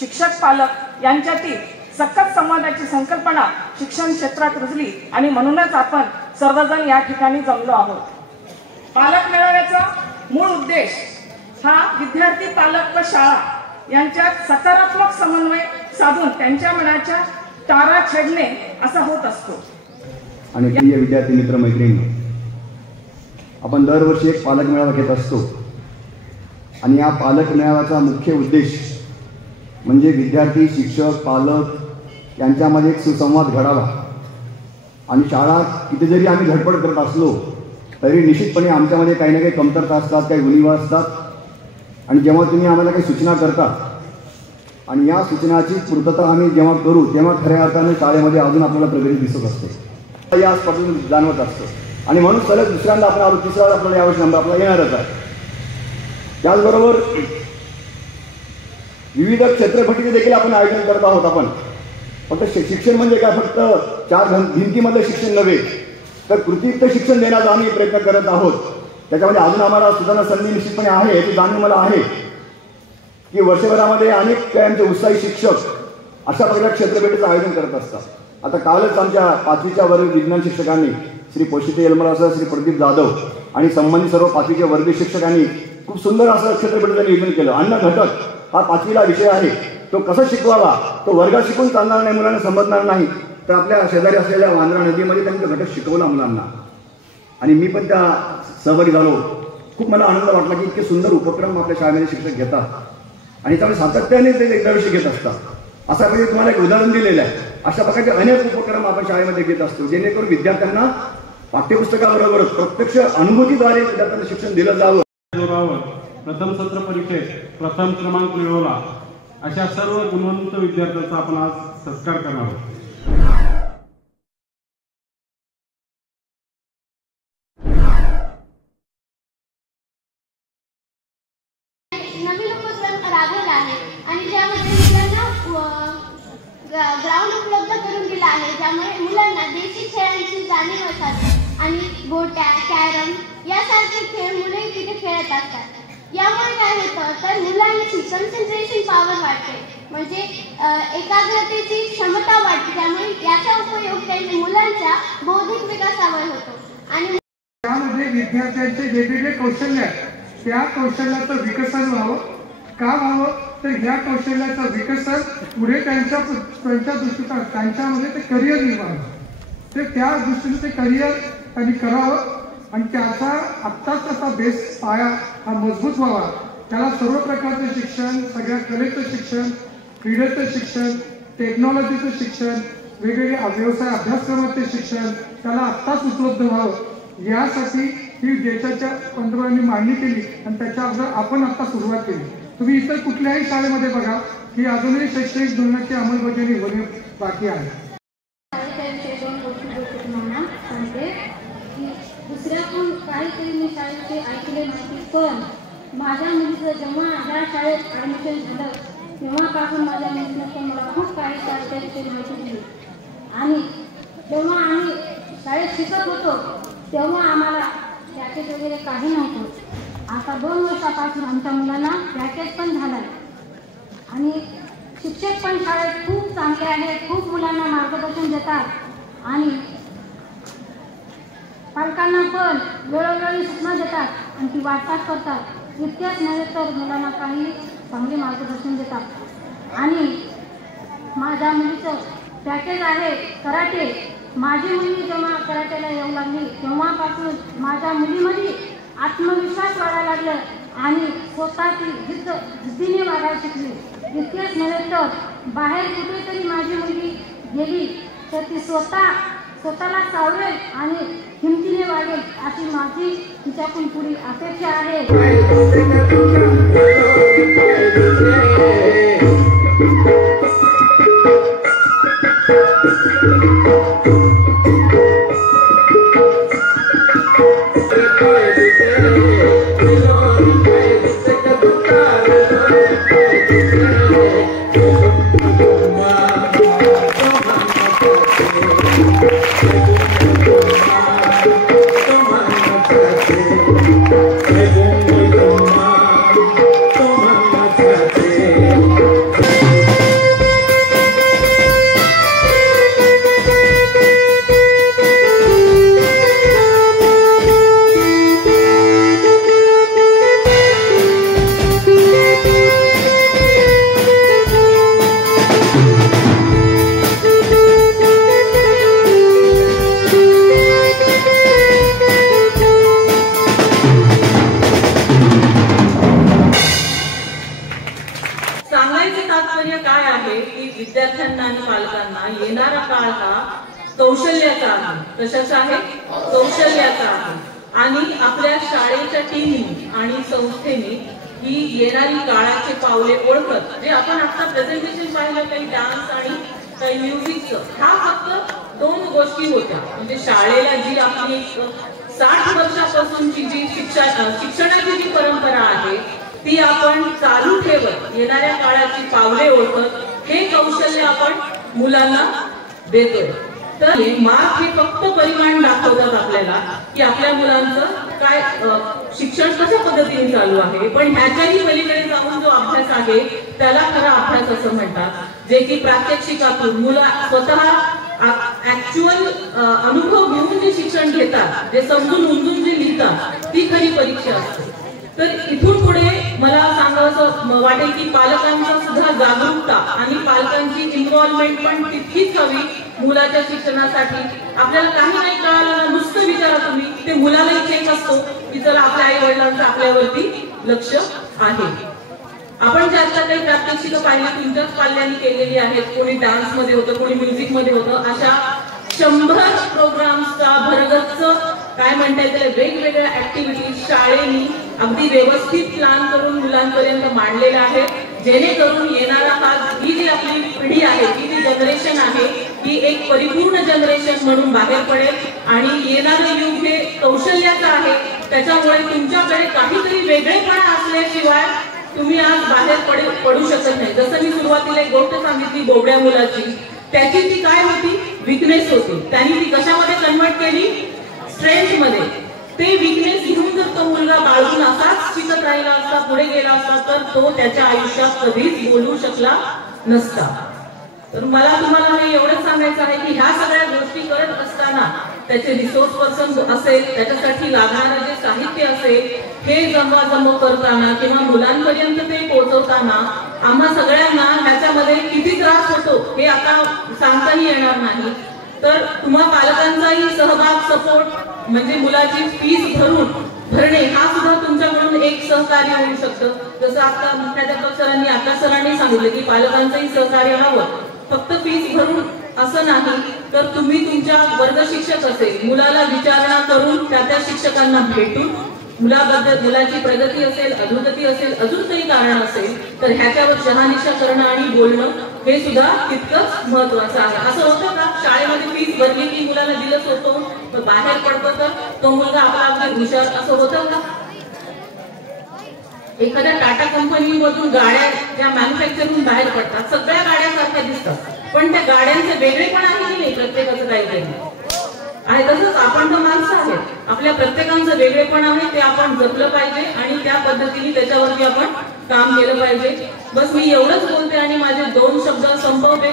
शिक्षक पालक यांच्यातील सकत संवादाची संकल्पना शिक्षण क्षेत्रात रुजली आणि म्हणूनच आपण सर्वजण या ठिकाणी जमलो आहोत. पालक मेळाव्याचा मूळ उद्देश हा विद्यार्थी, पालक व शाळा यांच्यात सकारात्मक समन्वय साधून त्यांच्या मनाच्या तारा छेडणे असा होत असतो. आणि प्रिय विद्यार्थी मित्र मैत्रिणी, आपण दरवर्षी एक पालक मेळावा घेत असतो आणि या पालक मेळाव्याचा मुख्य उद्देश म्हणजे विद्यार्थी, शिक्षक, पालक यांच्यामध्ये एक सुसंवाद घडावा. आणि शाळा किती जरी आम्ही धडपड करत असलो तरी निश्चितपणे आमच्यामध्ये काही ना काही कमतरता असतात, काही उणिवा असतात. आणि जेव्हा तुम्ही आम्हाला काही सूचना करता आणि या सूचनाची पूर्तता आम्ही जेव्हा करू तेव्हा खऱ्या अर्थाने शाळेमध्ये अजून आपल्याला प्रगती दिसत असते, या स्पर्धेतून जाणवत असतं. आणि म्हणून सलग दुसऱ्यांदा आपण आलो, तिसऱ्या आपल्याला यावर्षी नंबर आपल्याला येणारच आहे. त्याचबरोबर विविध क्षेत्रफटीचे देखील आपण आयोजन करत आहोत. आपण फक्त शिक्षण म्हणजे काय, फक्त चार भिंतीमधलं शिक्षण नव्हे तर कृतीयुक्त शिक्षण देण्याचा आम्ही प्रयत्न करत आहोत. त्याच्यामध्ये अजून आम्हाला सुधारणा संधी निश्चितपणे आहे. याची जाणीव मला आहे की वर्षभरामध्ये अनेक आमचे उत्साही शिक्षक अशा प्रकारच्या क्षेत्रफेटीचं आयोजन करत असतात. आता कालच आमच्या 5वीच्या वर्ग विज्ञान शिक्षकांनी श्री पोशिते यलमला सर, श्री प्रदीप जाधव आणि संबंधित सर्व 5वीच्या वर्ग शिक्षकांनी खूप सुंदर असं क्षेत्रफेटीचं नियोजन केलं. अन्न घटक हा 5वीला विषय आहे. तो कसा शिकवावा, तो वर्गात शिकून चालणार नाही, मुलांना समजणार नाही. तर आपल्या शेजारी असलेल्या वांद्रा नदीमध्ये त्यांनी तो घटक शिकवला मुलांना आणि मी पण त्या सहभागी झालो. खूप मला आनंद वाटला की इतके सुंदर उपक्रम आपल्या शाळेमध्ये शिक्षक घेतात आणि त्यामुळे सातत्याने ते एकदा विषय घेत असतात. अशा प्रकारे तुम्हाला एक उदाहरण दिलेलं आहे. अशा प्रकारचे अनेक उपक्रम आपण शाळेमध्ये घेत असतो जेणेकरून विद्यार्थ्यांना पाठ्यपुस्तकाबरोबर प्रत्यक्ष अनुभूतीद्वारे विद्यार्थ्यांना शिक्षण दिलं जावं. प्रथम सत्र परीक्षेत प्रथम क्रमांक मिळवला अशा सर्व गुणवंत विद्यार्थ्यांचा आपण आज सत्कार करणार आहोत. नवीन उपक्रम राबवला आहे आणि ज्यामध्ये मुलांना ग्राउंड उपलब्ध करून दिला आहे, ज्यामुळे मुलांना देशी खेळांची जाणीव असावी आणि गोट्या, कॅरम यासारखे खेळ मुले तिथे खेळत असतात. यामुळे काय होतं तर मुलांची कन्सन्ट्रेशन पॉवर वाढते, म्हणजे एकाग्रतेची क्षमता वाढते. त्यामुळे याचा उपयोग त्यांच्या मुलांच्या बौद्धिक विकासावर होतो आणि त्यामध्ये विद्यार्थ्यांचे वेगवेगळे कौशल्य आहेत. त्या कौशल्याचं विकसन व्हावं. का व्हावं तर ह्या कौशल्याचं विकसन पुढे त्यांच्या दृष्टीने त्यांच्यामध्ये ते करिअर निर्माण, ते त्या दृष्टीने ते करिअर त्यांनी करावं आणि त्याचा आत्ताच त्याचा बेस पाया हा मजबूत व्हावा. त्याला सर्व प्रकारचं शिक्षण, सगळ्या कलेचं शिक्षण, क्रीडेचं शिक्षण, टेक्नॉलॉजीचं शिक्षण, वेगवेगळ्या व्यवसाय अभ्यासक्रमाचे शिक्षण त्याला आत्ताच उपलब्ध व्हावं. यासाठी ही देशाच्या पंतप्रधानांनी मागणी केली आणि त्याच्याबद्दल आपण आता सुरुवात केली. तुम्ही इतर कुठल्याही शाळेमध्ये बघा की अजूनही शैक्षणिक धोरणाची अंमलबजावणी होणे बाकी आहे. दुसऱ्या पण काहीतरी मी शाळेचे ऐकले माहिती, पण माझ्या मुलीचं जेव्हा ह्या शाळेत ॲडमिशन झालं तेव्हापासून माझ्या मुलीनं मला खूप काही त्याविषयी माहिती दिली. आणि जेव्हा आम्ही शाळेत शिकत होतो तेव्हा आम्हाला पॅकेज वगैरे काही नव्हतं. आता 2 वर्षापासून आमच्या मुलांना पॅकेज पण झालं आहे आणि शिक्षक पण शाळेत खूप चांगले आहेत, खूप मुलांना मार्गदर्शन देतात आणि पालकांना पण वेळोवेळी सूचना देतात आणि ती वाटपाट करतात. इतकेच नव्हे तर मुलांना काही चांगले मार्गदर्शन देतात. आणि माझ्या मुलीचं पॅकेज आहे कराटे. माझी मुलगी जेव्हा कराटेला येऊ लागली तेव्हापासून माझ्या मुलीमध्ये आत्मविश्वास वाढायला लागला आणि स्वतःची जिद्दीने वागायला शिकली. इतकेच नव्हे तर बाहेर कुठेतरी माझी मुलगी गेली तर ती स्वतःला सावरेल आणि हिमतीने वागेल अशी माझी तिच्याकडून पुढील अपेक्षा आहे. सांगायचे तात्पर्य काय आहे की विद्यार्थ्यांना आणि पालकांना येणारा काळ हा कौशल्याचा आहे. कशाचा आहे? कौशल्याचा आहे. आणि आपल्या शाळेच्या टीमनी आणि संस्थेने ही येणारी काळाची पावले ओळखत, जे आपण आता प्रेझेंटेशन पाहिलं काही डान्स आणि काही म्युझिकचं, हा फक्त 2 गोष्टी होत्या. म्हणजे शाळेला जी आपली 60 वर्षापासूनची जी शिक्षणाची जी परंपरा आहे ती आपण चालू ठेवत येणाऱ्या काळाची पावले ओळखत हे कौशल्य आपण मुलांना देतोय. तर हे मार्क हे फक्त परिमाण दाखवतात आपल्याला की आपल्या मुलांचं काय शिक्षण कशा पद्धतीने चालू आहे, पण ह्याच्याही पलीकडे जाऊन जो अभ्यास आहे त्याला खरा अभ्यास असं म्हणतात, जे की प्रात्यक्षिकातून मुलं स्वतः ऍक्च्युअल अनुभव घेऊन जे शिक्षण घेतात, जे समजून उमजून जे लिहितात, ती खरी परीक्षा असते. तर इथून पुढे मला सांगावं वाटेल की पालकांचा सुद्धा जागरूकता आणि पालकांची इन्व्हॉल्वमेंट पण तितकीच हवी मुलाच्या शिक्षणासाठी. आपल्याला काही नाही कळालं ना, नुसतं विचारा तुम्ही, ते मुलालाही चेक असतो की चला आपल्या आई वडिलांचं आपल्यावरती लक्ष आहे. आपण जे आता काही प्रात्यक्षिकं पाहिली तुमच्याच पाल्यांनी केलेली आहेत, कोणी डान्स मध्ये होतं, कोणी म्युझिक मध्ये होतं, अशा 100 प्रोग्राम्सचा भरगच्च काय म्हणता येईल वेगवेगळ्या ऍक्टिव्हिटीज शाळेनी अगदी व्यवस्थित प्लॅन करून मुलांपर्यंत मांडलेल्या आहेत, जेणेकरून येणारा हा ही जी आपली पिढी आहे, ही जी जनरेशन आहे, ही एक परिपूर्ण जनरेशन म्हणून बाहेर पडेल. आणि येणारं युग हे कौशल्याचं आहे, त्याच्यामुळे तुमच्याकडे काहीतरी वेगळेपणा असल्याशिवाय तुम्ही आज बाहेर पडू शकत नाही. जसं मी सुरुवातीला एक गोष्ट सांगितली बोबड्या मुलाची, त्याची ती काय होती? विकनेस होती. त्यांनी ती कशामध्ये कन्वर्ट केली? स्ट्रेंथ मध्ये. ते विकनेस घेऊन जर तो मुलगा बाळगून असाच शिकत राहिला असता, पुढे गेला असता, तर तो त्याच्या आयुष्यात कधीच बोलू शकला नसता. तर मला तुम्हाला हे एवढंच सांगायचं आहे की ह्या सगळ्या गोष्टी करत असताना त्याचे रिसोर्स पर्सन असेल, त्याच्यासाठी लागणारं जे साहित्य असेल, हे जमवाजमव करताना किंवा मुलांपर्यंत ते पोहोचवताना आम्हा सगळ्यांना ह्याच्यामध्ये किती त्रास होतो हे आता सांगताही येणार नाही. तर तुम्हा पालकांचाही सहभाग, सपोर्ट, म्हणजे मुलाची फीस भरणे हा सुद्धा तुमच्याकडून एक सहकार्य होऊ शकतं. जसं आता मुख्याध्यापक सरांनी, आकाश सरांनी सांगितलं की पालकांचंही सहकार्य हवं. फक्त फीस भरून असं नाही, तर तुम्ही तुमच्या वर्ग शिक्षक असेल, मुलाला विचारणा करून त्या शिक्षकांना भेटून मुलाबद्दल, मुलाची प्रगती असेल, अधोगती असेल, अजून काही कारण असेल तर ह्याच्यावर शहानिशा करणं आणि बोलणं हे सुद्धा तितकंच महत्वाचं आहे. असं होतं का शाळेमध्ये फीस भरली की मुलाला दिलंच होतो, तर बाहेर पडतो तर तो मुलगा आपला अगदी हुशार, असं होतं का? एखाद्या टाटा कंपनीमधून गाड्या ज्या मॅन्युफॅक्चरहून बाहेर पडतात, सगळ्या गाड्या सारख्या दिसतात, पण त्या गाड्यांचे वेगळेपण आहे की नाही? प्रत्येकाचं काहीतरी आहे. तसंच आपण तर माणसं आहेत, आपल्या प्रत्येकाचं वेगळेपण आहे, ते आपण जपलं पाहिजे आणि त्या पद्धतीने त्याच्यावरती आपण काम केलं पाहिजे. बस मी एवढंच बोलते आणि माझे 2 शब्द संपवते.